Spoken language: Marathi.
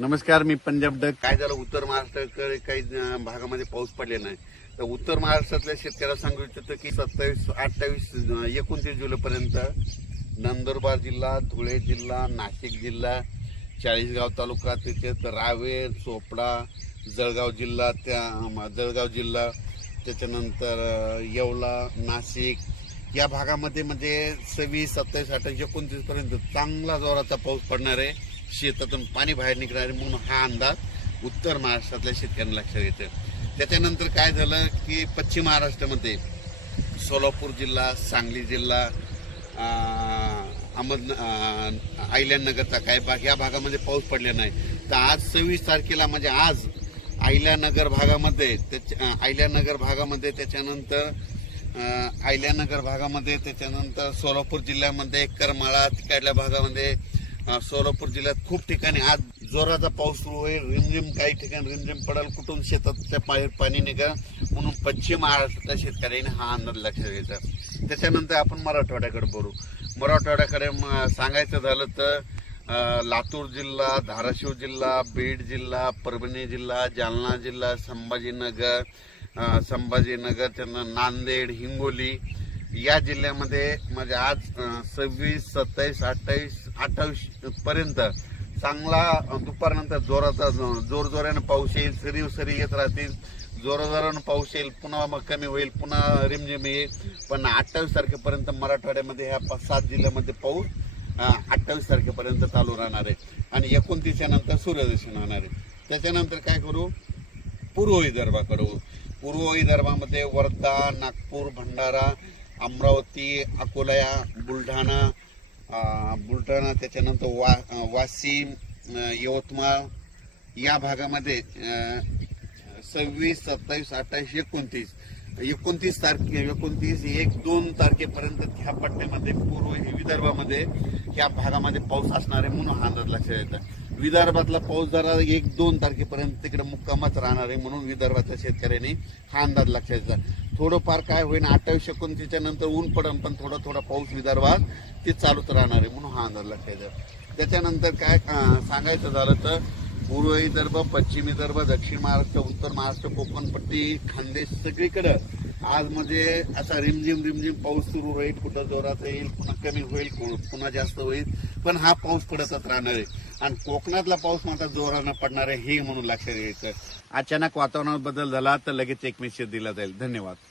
नमस्कार मी पंजाब डग काय झालं उत्तर महाराष्ट्राकडे काही भागामध्ये पाऊस पडलेला नाही तर उत्तर महाराष्ट्रातल्या शेतकऱ्याला सांगू इच्छितो की सत्तावीस अठ्ठावीस एकोणतीस जुलैपर्यंत नंदुरबार जिल्हा धुळे जिल्हा नाशिक जिल्हा चाळीसगाव तालुका तिथे तर रावेर चोपडा जळगाव जिल्हा त्या जळगाव जिल्हा त्याच्यानंतर येवला नाशिक या भागामध्ये म्हणजे सव्वीस सत्तावीस अठ्ठावीस एकोणतीसपर्यंत चांगला जोराचा पाऊस पडणार आहे शेतातून पाणी बाहेर निघणार म्हणून हा अंदाज उत्तर महाराष्ट्रातल्या शेतकऱ्यांना लक्षात येते त्याच्यानंतर काय झालं की पश्चिम महाराष्ट्रामध्ये सोलापूर जिल्हा सांगली जिल्हा अहमद आयल्यानगरचा काय भाग या भागामध्ये पाऊस पडला नाही तर आज सव्वीस तारखेला म्हणजे आज आहिल्यानगर भागामध्ये त्याच्या आहिल्यानगर भागामध्ये त्याच्यानंतर आहिल्यानगर भागामध्ये त्याच्यानंतर सोलापूर जिल्ह्यामध्ये करमाळा तिकडल्या भागामध्ये सोलापूर जिल्ह्यात खूप ठिकाणी आज जोराचा पाऊस सुरू होईल रिमझिम काही ठिकाणी रिमझिम पडाल कुठून त्या पाहेर पाणी निघा म्हणून पश्चिम महाराष्ट्रातल्या शेतकऱ्यांनी हा अंदाज लक्षात घ्यायचा त्याच्यानंतर आपण मराठवाड्याकडे बोलू मराठवाड्याकडे सांगायचं झालं तर लातूर जिल्हा धाराशिव जिल्हा बीड जिल्हा परभणी जिल्हा जालना जिल्हा संभाजीनगर संभाजीनगर त्यांना नांदेड हिंगोली या जिल्ह्यामध्ये म्हणजे आज सव्वीस सत्तावीस अठ्ठावीस अठ्ठावीस पर्यंत चांगला दुपारनंतर जोराचा जोरजोराने पाऊस येईल सरी सरी येत राहतील जोरजोरानं पाऊस येईल पुन्हा मग कमी होईल पुन्हा रिमझिम येईल पण अठ्ठावीस तारखेपर्यंत मराठवाड्यामध्ये ह्या सात जिल्ह्यामध्ये पाऊस अठ्ठावीस तारखेपर्यंत चालू राहणार आहे आणि एकोणतीसच्या नंतर सूर्यदर्शन होणार आहे त्याच्यानंतर काय करू पूर्व विदर्भाकडं पूर्व विदर्भामध्ये वर्धा नागपूर भंडारा अमरावती अकोला बुलढाणा बुलढाणा त्याच्यानंतर वा वाशिम यवतमाळ या भागामध्ये सव्वीस सत्तावीस अठ्ठावीस एकोणतीस एकोणतीस तारखे एकोणतीस एक दोन तारखेपर्यंत ह्या पट्ट्यामध्ये पूर्व विदर्भामध्ये ह्या भागामध्ये पाऊस असणार आहे म्हणून हा अंदाज लक्षात येतात विदर्भातला पाऊस जरा एक दोन तारखेपर्यंत तिकडे मुक्कामच राहणार आहे म्हणून विदर्भातल्या शेतकऱ्यांनी हा अंदाज लक्षात येतात थोडंफार काय होईल अठ्ठावीस एकोणतीसच्या नंतर ऊन पडन पण थोडा थोडा पाऊस विदर्भात ते चालूच राहणार आहे म्हणून हा अंदाज लक्षात द्या त्याच्यानंतर काय सांगायचं झालं तर पूर्व विदर्भ पश्चिम विदर्भ दक्षिण महाराष्ट्र उत्तर महाराष्ट्र कोकणपट्टी खानदेश सगळीकडं आज म्हणजे असा रिमझिम रिमझिम पाऊस सुरू होईल कुठं जोरात येईल पुन्हा कमी होईल पुन्हा जास्त होईल पण हा पाऊस पडतच राहणार आहे आणि कोकणातला पाऊस मात्र जोरानं पडणार आहे हे म्हणून लक्षात घ्यायचं अचानक वातावरणात बदल झाला तर लगेच एकमेश दिला जाईल धन्यवाद